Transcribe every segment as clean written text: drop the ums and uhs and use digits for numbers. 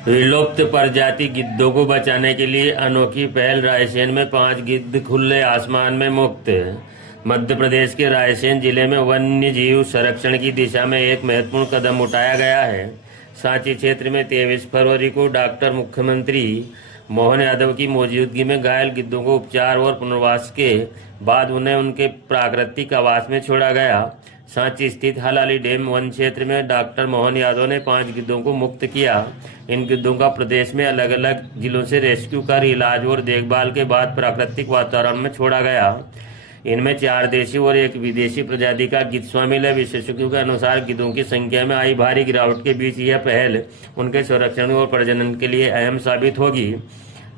विलुप्त प्रजाति गिद्धों को बचाने के लिए अनोखी पहल। रायसेन में 5 गिद्ध खुले आसमान में मुक्त। मध्य प्रदेश के रायसेन जिले में वन्य जीव संरक्षण की दिशा में एक महत्वपूर्ण कदम उठाया गया है। सांची क्षेत्र में 23 फरवरी को डॉक्टर मुख्यमंत्री मोहन यादव की मौजूदगी में घायल गिद्धों को उपचार और पुनर्वास के बाद उन्हें उनके प्राकृतिक आवास में छोड़ा गया। सांची स्थित हलाली डैम वन क्षेत्र में डॉक्टर मोहन यादव ने 5 गिद्धों को मुक्त किया। इन गिद्धों का प्रदेश में अलग अलग जिलों से रेस्क्यू कर इलाज और देखभाल के बाद प्राकृतिक वातावरण में छोड़ा गया। इनमें 4 देशी और 1 विदेशी प्रजाति का गिद्ध शामिल है। विशेषज्ञों के अनुसार गिद्धों की संख्या में आई भारी गिरावट के बीच यह पहल उनके संरक्षण और प्रजनन के लिए अहम साबित होगी।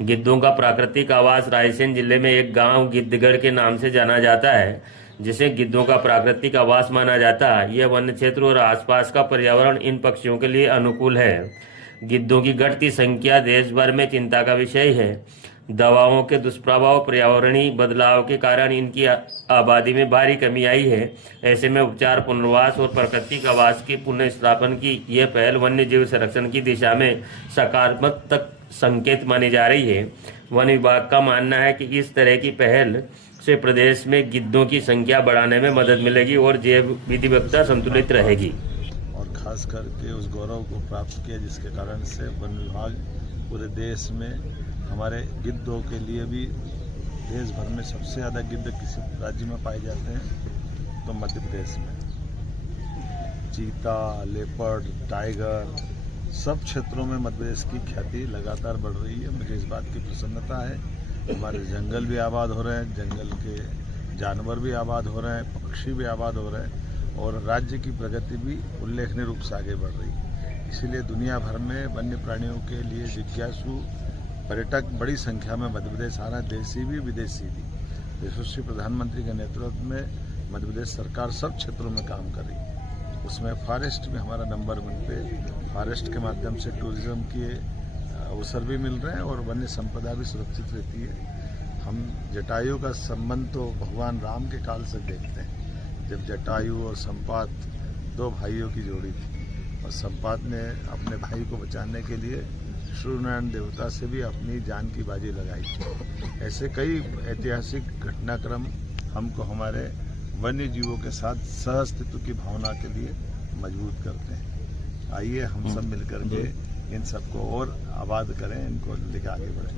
गिद्धों का प्राकृतिक आवास रायसेन जिले में एक गांव गिद्धगढ़ के नाम से जाना जाता है, जिसे गिद्धों का प्राकृतिक आवास माना जाता है। यह वन्य क्षेत्र और आसपास का पर्यावरण इन पक्षियों के लिए अनुकूल है। गिद्धों की घटती संख्या देश भर में चिंता का विषय है। दवाओं के दुष्प्रभाव, पर्यावरणीय बदलाव के कारण इनकी आबादी में भारी कमी आई है। ऐसे में उपचार, पुनर्वास और प्राकृतिक आवास की पुनर्स्थापन की यह पहल वन्य जीव संरक्षण की दिशा में सकारात्मक संकेत मानी जा रही है। वन विभाग का मानना है कि इस तरह की पहल से प्रदेश में गिद्धों की संख्या बढ़ाने में मदद मिलेगी और जैव विविधता संतुलित रहेगी। और खास करके उस गौरव को प्राप्त किया जिसके कारण से वन विभाग पूरे देश में हमारे गिद्धों के लिए भी, देश भर में सबसे ज़्यादा गिद्ध किसी राज्य में पाए जाते हैं तो मध्य प्रदेश में। चीता, लेपर्ड, टाइगर, सब क्षेत्रों में मध्य प्रदेश की ख्याति लगातार बढ़ रही है। मुझे इस बात की प्रसन्नता है। हमारे जंगल भी आबाद हो रहे हैं, जंगल के जानवर भी आबाद हो रहे हैं, पक्षी भी आबाद हो रहे हैं और राज्य की प्रगति भी उल्लेखनीय रूप से आगे बढ़ रही है। इसीलिए दुनिया भर में वन्य प्राणियों के लिए जिज्ञासु पर्यटक बड़ी संख्या में मध्य प्रदेश आ रहे हैं, देशी भी विदेशी भी। यशस्वी प्रधानमंत्री के नेतृत्व में मध्य प्रदेश सरकार सब क्षेत्रों में काम कर रही है। उसमें फॉरेस्ट में हमारा नंबर 1 पे। फॉरेस्ट के माध्यम से टूरिज्म के अवसर भी मिल रहे हैं और वन्य संपदा भी सुरक्षित रहती है। हम जटायु का संबंध तो भगवान राम के काल से देखते हैं, जब जटायु और संपात 2 भाइयों की जोड़ी थी और संपात ने अपने भाई को बचाने के लिए सूर्यनारायण देवता से भी अपनी जान की बाजी लगाई थी। ऐसे कई ऐतिहासिक घटनाक्रम हमको हमारे वन्य जीवों के साथ सहअस्तित्व की भावना के लिए मजबूत करते हैं। आइए हम सब मिलकर के इन सबको और आबाद करें, इनको लेकर आगे बढ़ें।